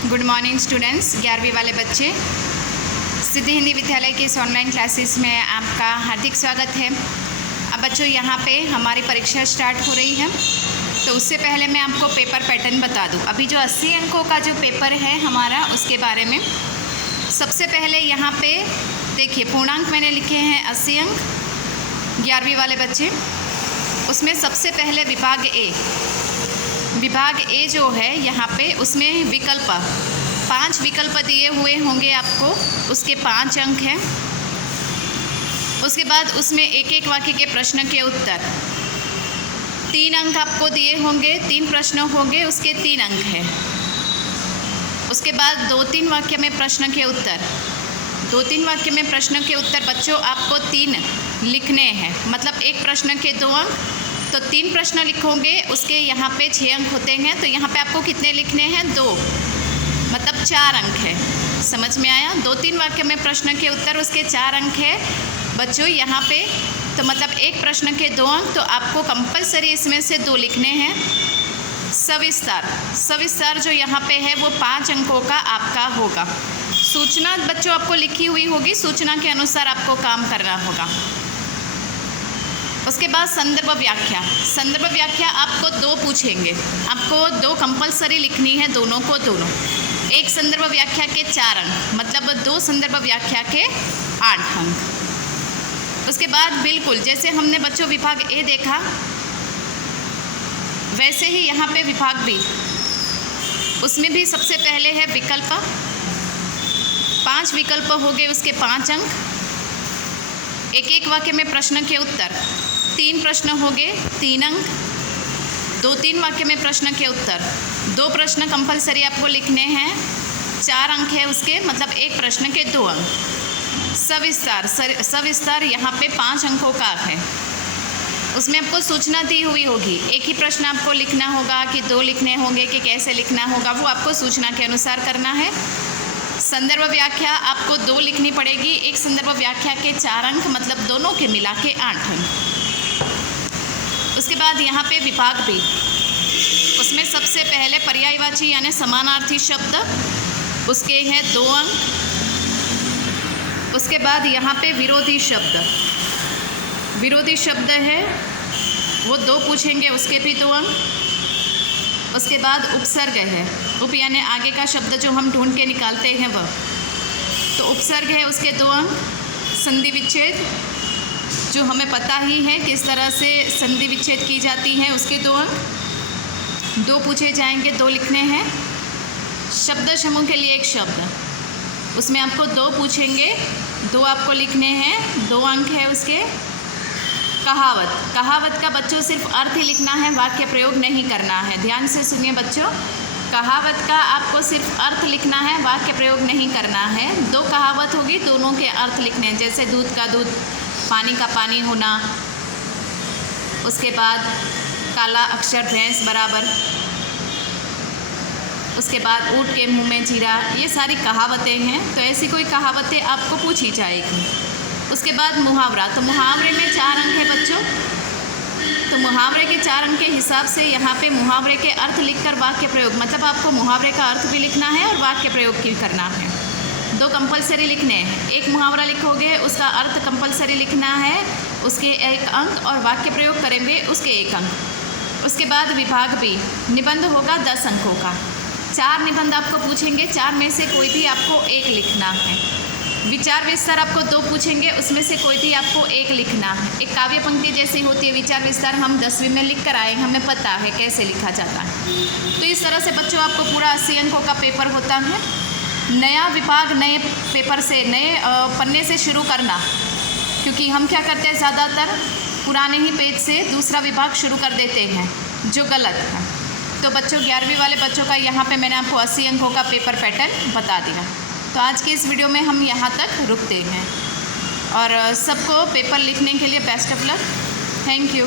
Good morning students, 11वीं वाले बच्चे। सिद्धि हिंदी विद्यालय की इस ऑनलाइन क्लासेस में आपका हार्दिक स्वागत है। अब बच्चों यहाँ पे हमारी परीक्षा स्टार्ट हो रही है, तो उससे पहले मैं आपको पेपर पैटर्न बता दूँ। अभी जो 80 अंकों का जो पेपर है हमारा, उसके बारे में सबसे पहले यहाँ पे देखिए, पूर्णांक मैंने लिखे हैं 80 अंक 11वीं वाले बच्चे। उसमें सबसे पहले विभाग ए जो है यहाँ पे, उसमें विकल्प 5 विकल्प दिए हुए होंगे आपको, उसके 5 अंक हैं। उसके बाद उसमें एक एक वाक्य के प्रश्न के उत्तर 3 अंक आपको दिए होंगे, 3 प्रश्न होंगे, उसके 3 अंक हैं। उसके बाद 2-3 वाक्य में प्रश्न के उत्तर, 2-3 वाक्य में प्रश्न के उत्तर बच्चों आपको 3 लिखने हैं। मतलब एक प्रश्न के 2 अंक, तो 3 प्रश्न लिखोगे, उसके यहाँ पे 6 अंक होते हैं। तो यहाँ पे आपको कितने लिखने हैं? 2, मतलब 4 अंक है। समझ में आया? 2-3 वाक्य में प्रश्न के उत्तर, उसके 4 अंक है बच्चों यहाँ पे। तो मतलब एक प्रश्न के 2 अंक, तो आपको कंपलसरी इसमें से 2 लिखने हैं। सविस्तार जो यहाँ पे है वो 5 अंकों का आपका होगा। सूचना बच्चों आपको लिखी हुई होगी, सूचना के अनुसार आपको काम करना होगा। उसके बाद संदर्भ व्याख्या आपको 2 पूछेंगे, आपको 2 कंपलसरी लिखनी है, दोनों को दोनों। एक संदर्भ व्याख्या के 4 अंक, मतलब 2 संदर्भ व्याख्या के 8 अंक। उसके बाद बिल्कुल जैसे हमने बच्चों विभाग ए देखा, वैसे ही यहाँ पे विभाग बी, उसमें भी सबसे पहले है विकल्प। 5 विकल्प हो गए, उसके 5 अंक। एक एक वाक्य में प्रश्न के उत्तर, 3 प्रश्न हो गए, 3 अंक। 2-3 वाक्य में प्रश्न के उत्तर, 2 प्रश्न कंपलसरी आपको लिखने हैं, 4 अंक है उसके, मतलब एक प्रश्न के 2 अंक। सविस्तार यहाँ पे 5 अंकों का है। उसमें आपको सूचना दी हुई होगी, एक ही प्रश्न आपको लिखना होगा कि 2 लिखने होंगे कि कैसे लिखना होगा, वो आपको सूचना के अनुसार करना है। संदर्भ व्याख्या आपको 2 लिखनी पड़ेगी, एक संदर्भ व्याख्या के 4 अंक, मतलब दोनों के मिला के 8 अंक। उसके बाद यहाँ पे विभाग बी, उसमें सबसे पहले पर्यायवाची यानी समानार्थी शब्द, उसके हैं 2 अंक। उसके बाद यहाँ पे विरोधी शब्द है, वो 2 पूछेंगे, उसके भी 2 अंक। उसके बाद उपसर्ग है, उप यानी आगे का शब्द जो हम ढूंढ के निकालते हैं वह, तो उपसर्ग है, उसके 2 अंक। संधि विच्छेद, जो हमें पता ही है किस तरह से संधि विच्छेद की जाती है, उसके 2 अंक। 2 पूछे जाएंगे, 2 लिखने हैं। शब्द समूह के लिए एक शब्द, उसमें आपको 2 पूछेंगे, 2 आपको लिखने हैं, 2 अंक है उसके। कहावत का बच्चों सिर्फ अर्थ ही लिखना है, वाक्य प्रयोग नहीं करना है। ध्यान से सुनिए बच्चों, कहावत का आपको सिर्फ अर्थ लिखना है, वाक्य प्रयोग नहीं करना है। 2 कहावत होगी, दोनों के अर्थ लिखने हैं, जैसे दूध का दूध, पानी का पानी होना। उसके बाद काला अक्षर भैंस बराबर। उसके बाद ऊँट के मुंह में जीरा, ये सारी कहावतें हैं। तो ऐसी कोई कहावतें आपको पूछी जाएगी। उसके बाद मुहावरा, तो मुहावरे में 4 अंक है बच्चों। तो मुहावरे के 4 अंक के हिसाब से यहाँ पे मुहावरे के अर्थ लिखकर वाक्य प्रयोग, मतलब आपको मुहावरे का अर्थ भी लिखना है और वाक्य प्रयोग भी करना है। 2 कंपलसरी लिखने हैं, एक मुहावरा लिखोगे, उसका अर्थ कंपलसरी लिखना है, उसके 1 अंक, और वाक्य प्रयोग करेंगे उसके 1 अंक। उसके बाद विभाग बी, निबंध होगा 10 अंकों का। 4 निबंध आपको पूछेंगे, 4 में से कोई भी आपको 1 लिखना है। विचार विस्तार आपको 2 पूछेंगे, उसमें से कोई भी आपको 1 लिखना है। एक काव्य पंक्ति जैसी होती है, विचार विस्तार हम 10वीं में लिख कर आए, हमें पता है कैसे लिखा जाता है। तो इस तरह से बच्चों आपको पूरा 80 अंकों का पेपर होता है। नया विभाग नए पेपर से, नए पन्ने से शुरू करना, क्योंकि हम क्या करते हैं, ज़्यादातर पुराने ही पेज से दूसरा विभाग शुरू कर देते हैं, जो गलत है। तो बच्चों 11वीं वाले बच्चों का यहाँ पे मैंने आपको 80 अंकों का पेपर पैटर्न बता दिया। तो आज की इस वीडियो में हम यहाँ तक रुकते हैं, और सबको पेपर लिखने के लिए best of luck. Thank you.